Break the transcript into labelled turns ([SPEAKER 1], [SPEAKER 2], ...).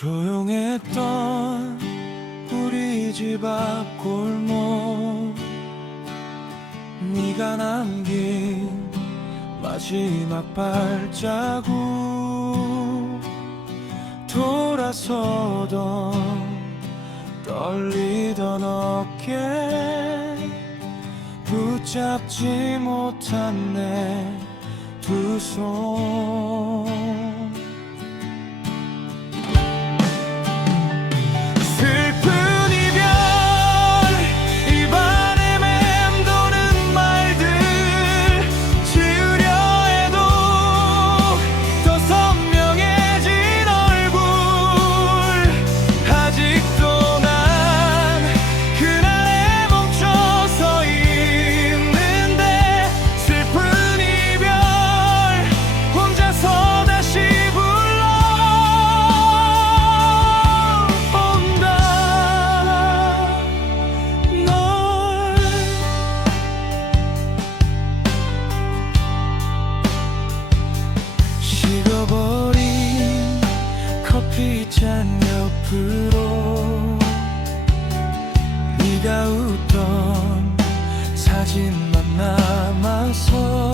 [SPEAKER 1] 조용했던 우리 집 앞 골목. 네가 남긴 마지막 발자국. 돌아서던 떨리던 어깨. 붙잡지 못한 내 두손 옆으로 네가 웃던 사진만 남아서